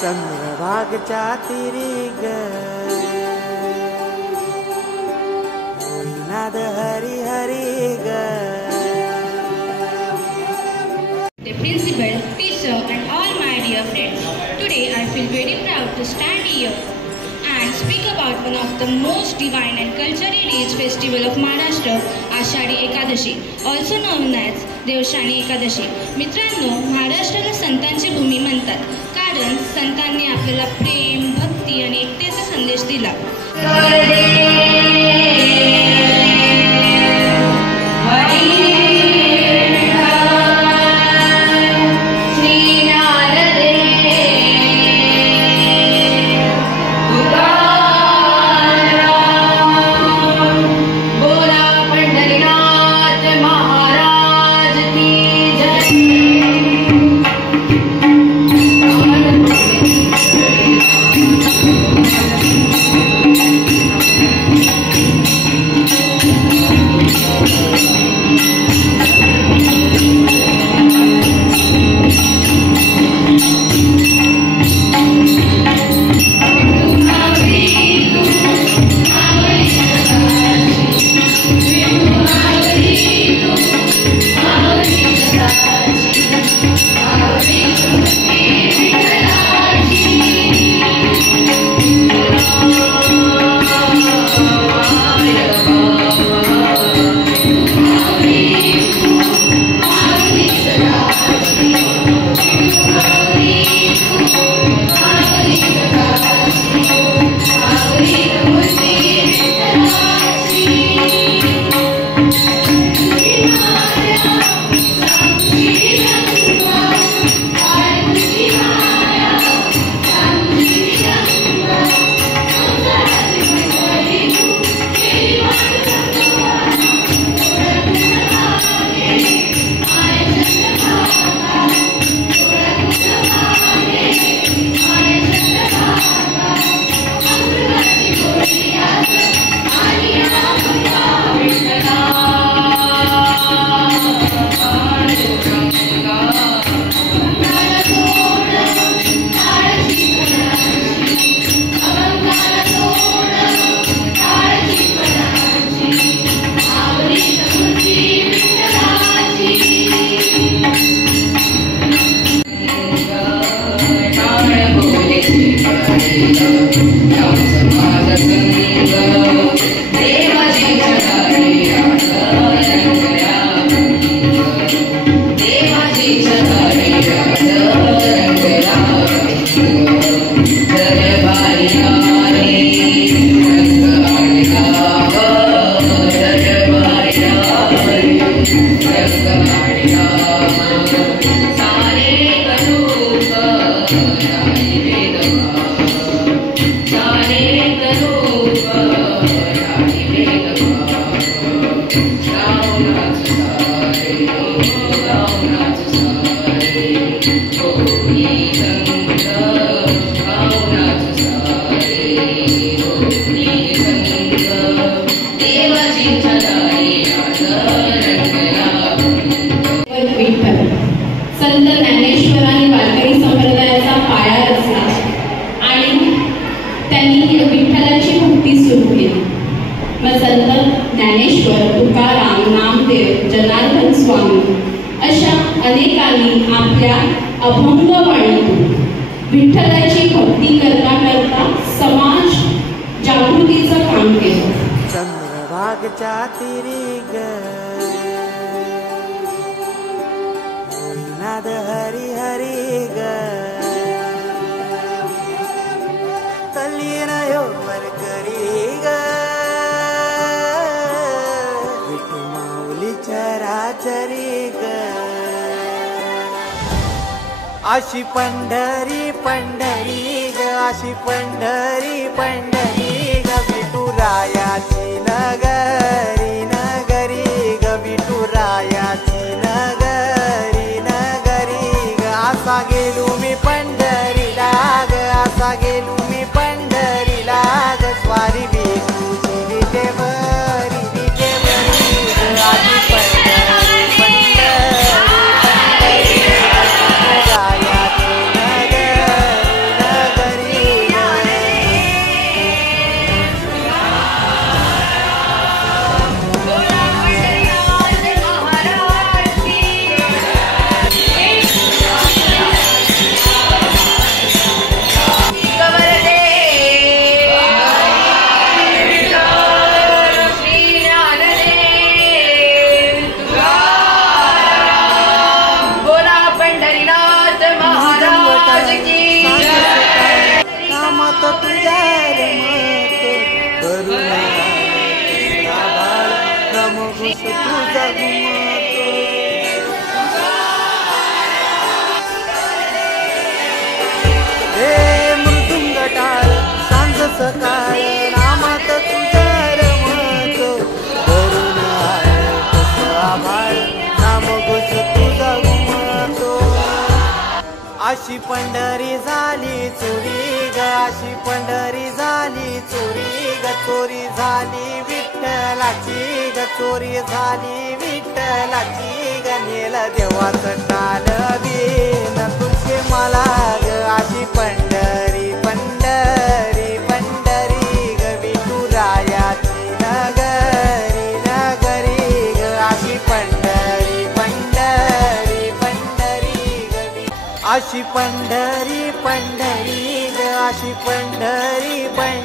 चंद्रभागच्या तिरी ग नाद हरी हरी ग. The principal, teacher and all my dear friends, today I feel very proud to stand here and speak about one of the most divine and culturally rich festival of Maharashtra, Ashadi Ekadashi, also known as Devshani Ekadashi. मित्रांनो, महाराष्ट्राला संतांची भूमी म्हणतात कारण संतांनी आपल्याला प्रेम, भक्ती आणि एकतेचा संदेश दिला. संत ज्ञानेश्वरांनी वारकरी संप्रदायाचा पाया रचला आणि त्यांनी विठ्ठलाची भक्ती सुरू केली. मग संत ज्ञानेश्वर, तुकाराम, नामदेव, जनार्दन स्वामी अशा अनेकांनी आपल्या अभंग वाणीतून विठ्ठलाची भक्ती करता करता समाज जागृतीचं काम केलं. चंद्रभागच्या तिरी ग नाद हरी हरी ग तल्लीन यो वरकरी ग विठू माऊली चराचरी ग. अशी पंढरी पंढरी ग अशी पंढरी पंढरी ग विठुरायाची नगरी नगरी ग विठुरायाची नगरी नगरी ग. असा गेलो मी पंढरीला ग असा गेलो मी पंढरीला ग स्वारी विठूची विटेवरी विटेवरी ग. अशी पंढरी पंढरी पंढरी ग घोष तुझा घुमतो. हे मृदुंग टाळ सांज सकाळ नामात तुझ्या रमतो. करुण आहे कसं आभाळ नाम घोष तुझा घुमतो. अशी पंढरी झाली चोरी ग अशी पंढरी झाली चोरी ग चोरी झाली विठ्ठलाची ग चोरी झाली विठ्ठलाची ग नेल देवाचं टाल बिन तुझे मला ग अशी पंढरी पंढरी पंढरी ग विठुरायाची नगरी नगरी ग अशी पंढरी पंढरी पंढरी ग अशी पंढरी पंढरी ग अशी पंढरी पंढरी